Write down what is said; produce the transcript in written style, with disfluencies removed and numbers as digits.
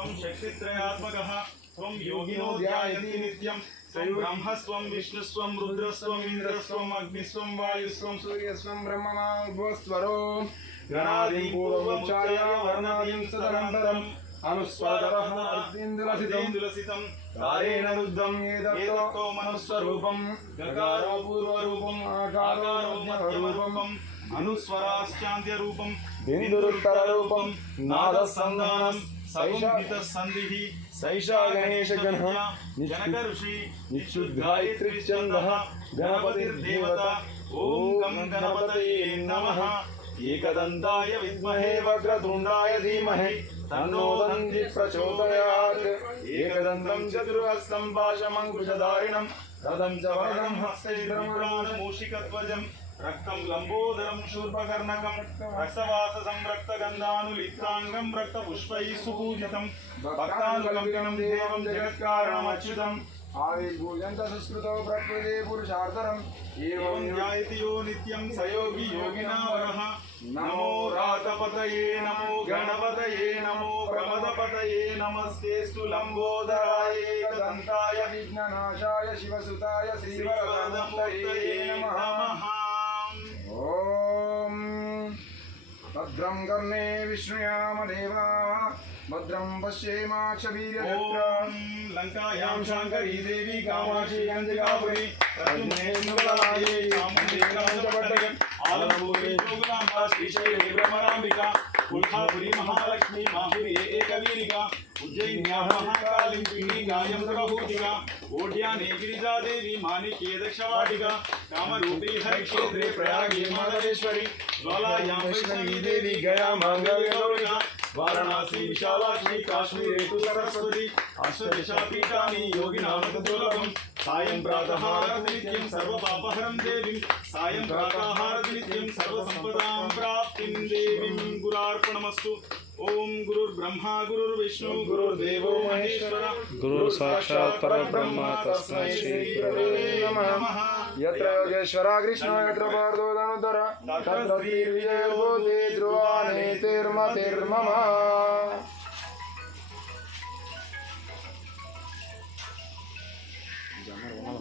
त्वं शक्तित्रयात्मकः त्वं योगिनो ध्यायन्ति नित्यं त्वं ब्रह्मस्वं विष्णुस्वं रुद्रस्वं इन्द्रस्वं अग्निस्वं वायुस्वं सूर्यस्वं ब्रह्ममास्वरो गणादिं पूर्वमुच्चार्य वर्णादिं सदनन्तरम् अनुस्वरतरः अर्धेन्दुलसितं कारेण रुद्धं एतत्तो मनुस्वरूपं गकारो पूर्वरूपम् आकारो मध्यमरूपम् अनुस्वराश्चान्त्यरूपं बिन्दुरुत्तररूपं नादसन्धानं सैषाभितसन्धिः सैषा गणेशगणः जनक ऋषि निच्युद्गायत्रीच्छन्दः गणपतिर्देवता ॐ गं गणपतये नमः एकदन्ताय विद्महे वक्रतुण्डाय धीमहि तन्नो दन्ति प्रचोदयात् एकदन्तं चतुर्हस्तं पाशमङ्कुशधारिणं रथं च वरदं हस्ते मूषिकध्वजं रक्तं लम्बोदरं शूर्पकर्णकं रक्तवाससं रक्तगन्धानुलिप्ताङ्गं रक्तपुष्पैः सुपूजितं भक्तानुकम्पिनं देवं जगत्कारणमच्युतम् आविर्भूयन्त सुस्मृतौ प्रकृते पुरुषार्थरम् एवं ध्यायति यो नित्यं स योगी योगिनावरः नमो रातपतये नमो गणपतये नमो प्रमदपतये नमस्तेऽस्तु लम्बोदराय एकदन्ताय विघ्ननाशाय शिवसुताय श्रीवरदमूर्तये नमः। ॐ भद्रं कर्णे विष्णुयाम देवाः भद्रं पश्येमाक्षवीर्यजत्रां लङ्कायां शाङ्करी देवी कामाक्षी गञ्जगापुरी प्रद्युम्नेन्दुबलायै चामुण्डी काञ्चपट्टगे आलमूरी जोगलाम्बा श्रीशैले भ्रमराम्बिका कुल्हापुरी महालक्ष्मी माहुरी एकवीरिका उज्जयिन्यां महाकालीं पिङ्गिकायं सर्वभूतिका ओढ्याने गिरिजादेवी माणिक्ये दक्षवाटिका कामरूपी हरिक्षेत्रे प्रयागे माधवेश्वरी ज्वालायां वैष्णवी देवी गया माङ्गल्यगौरिका वाराणसी विशालाक्षी काश्मीरे तु सरस्वती अष्टदशापीठानि योगिनां दुर्लभं सायं प्रातः नित्यं सर्वपापहरं देवीं सायं प्रातः नित्यं सर्वसम्पदां प्राप्तिं देवीं गुरार्पणमस्तु। ओम गुरुर्ब्रह्मा गुरुर्विष्णु गुरुर्देवो महेश्वर गुरु साक्षात् परब्रह्म तस्मै श्री गुरवे नमः। यत्र योगेश्वरा कृष्णो यत्र पार्थो धनुधर तत्र श्रीर्विजयो भूते ध्रुवा नेतिर्मतिर्मम।